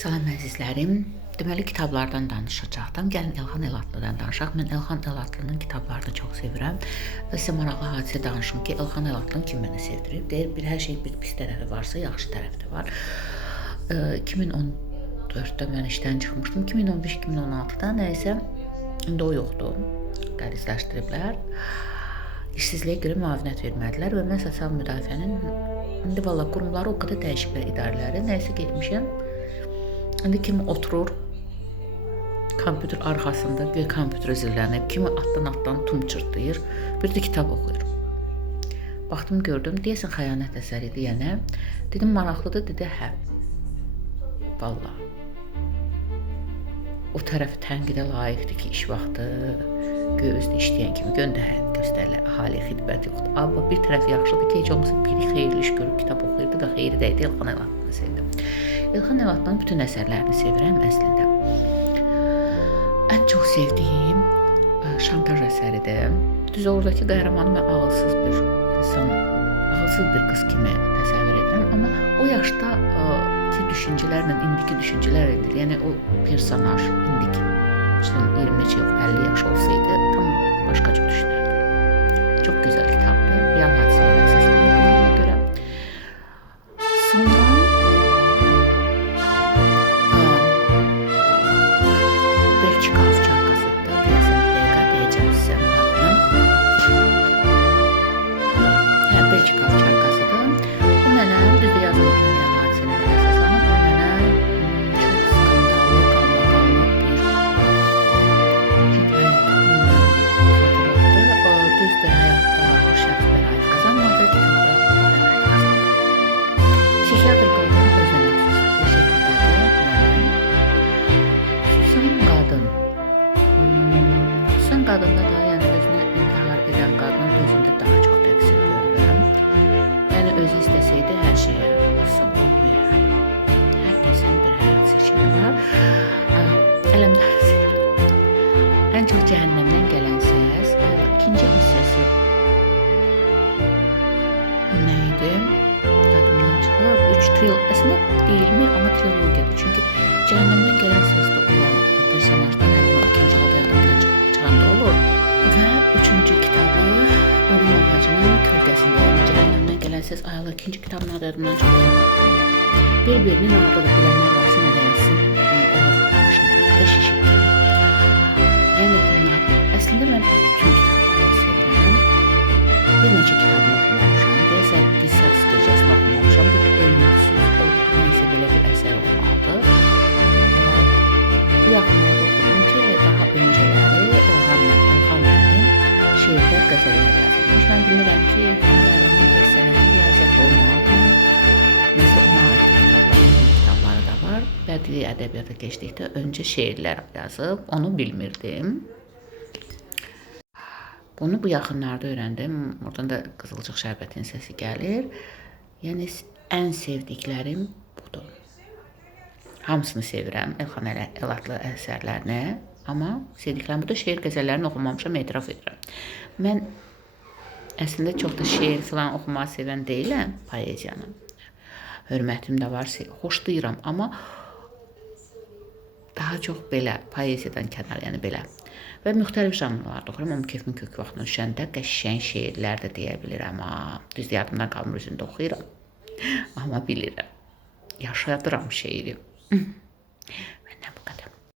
Salam əzizlərim. Deməli kitablardan danışacaqdım. Gəlin Elxan Elatlıdan danışaq. Mən Elxan Elatlının kitablarını çox sevirəm və sizə maraqlı hadisə danışım ki, Elxan Elatlının kim məni sevdirib? Deyir, hər şey bir pis tərəfi varsa, yaxşı tərəfi də var. 2014-də mən işdən çıxmışdım. 2015-2016-da nəysə indi o yoxdur. Qəlizləşdiriblər. İşsizliyə görə müavinət vermədilər və mən sosial müdafiənin indi valla qurumları o qədər dəyişiblər idarələri. Nəysə getmişəm. İndi kimi oturur kompüter arxasında, göy kompüter zillənib, kimi altdan tum çırtlayır, bir də kitab oxuyur. Baxdım, gördüm, deyəsən xəyanət əsəri deyənə. Dedim, maraqlıdır, dedi, hə. Valla. O tərəfi tənqidə layiqdir ki, iş vaxtı gözdə işləyən kimi göstərilir, ahaliyə xidmət yoxdur. Amma bir tərəf yaxşıdır ki, heç olmasa biri xeyirli iş görüb kitab oxuyurdu və xeyri dəydi, Elxan Elatlını sevdim. Elxan Elatlının bütün əsərlərini sevirəm əslində. Ən çox sevdiyim şantaj əsəridir. Düz oradakı qəhrəmanı mən ağılsız bir insan, ağılsız bir qız kimi təsəvvür edirəm. Amma o yaşda ki düşüncələrlə indiki düşüncələr edir. Yəni o personaj indiki 20 neçə yox 50 yaş olsaydı tam başqa cür düşünərdim. Çox gözəl kitabdır. Real hadisələrə əsaslandığına görə. Sonra Belçika ovçarkasıdır. Deyəsən dəqiqə deyəcəm sizə adını. Hə, Belçika ovçarkasıdır. Bu mənə düzdür yazılıb real hadisələrə əsaslanıb. Bu mənə çox skandallı, qalmaqallı bir xatırlatdı. Düzdür, həyatda o şəxs bəraət qazanmadı, kitabda bəraət qazandı. Psixiatr qadın özünə məxsus bir şəkildədir. Susan qadın. Susan qadında da yəni özünü intihar edən qadının özündə daha çox təqsir görürəm. Yəni özü istəsəydi hər şeyə son verərdi. Hər kəsin bir həyat seçimi var. Ələmdar sevdim. Ən çox cəhənnəmdən gələn səs. İkinci hissəsi nə idi? Yadımdan çıxıb. 3 əslində deyilmir, amma trilogiyadır. Çünki cəhənnəmdən gələn səsdə olan personajdan həmin ikinci adı yadımdan çıxanda olur. Və üçüncü kitabı Ölüm ağacının kölgəsində, yəni cəhənnəmdən gələn səs ayılı ikinci kitabın adı yadımdan çıxıb. Bir-birinin ardıdır, bilənlər varsa nə deyəsin, olur, başımda şişib gəlir. Yəni bunlar, əslində mən bütün kitabları sevirəm. Bir neçə kitabını oxumamışam, deyəsən Qisas gecəsini oxumamışam, bir də Ölümsüz oldu, neysə belə bir əsər olmalıdır. Bu yaxınlarda oxudum ki, daha öncələri Elxan müəllim şeirlər, qəzəllər yazılmış. Mən bilmirəm ki, Elxan müəllimin və sənəti riyaziyyat olmalıdır. Nəsə ona aid kitabları da var. Bədii ədəbiyyata keçdikdə öncə şeirlər yazıb, onu bilmirdim. Bunu bu yaxınlarda öyrəndim. Oradan da Qızılcıq şərbətin səsi gəlir. Yəni ən sevdiklərim budur. Hamısını sevirəm, Elxan Elatlı əsərlərini. Amma sevdiklərim budur. Şeir qəzəllərini oxumamışam, etiraf edirəm. Mən əslində çox da şeir filan oxumağı sevən deyiləm, poeziyanı. Hörmətim də var, xoşlayıram. Amma daha çox belə, poeziyadan kənar, yəni belə. Və müxtəlif janrlarda oxuram, amma keyfim kök vaxtına düşəndə qəşəng şeirlər də deyə bilirəm. Düz yadımdan qalmır, üzündə oxuyuram. Amma bilirəm. Yaşadıram şeiri.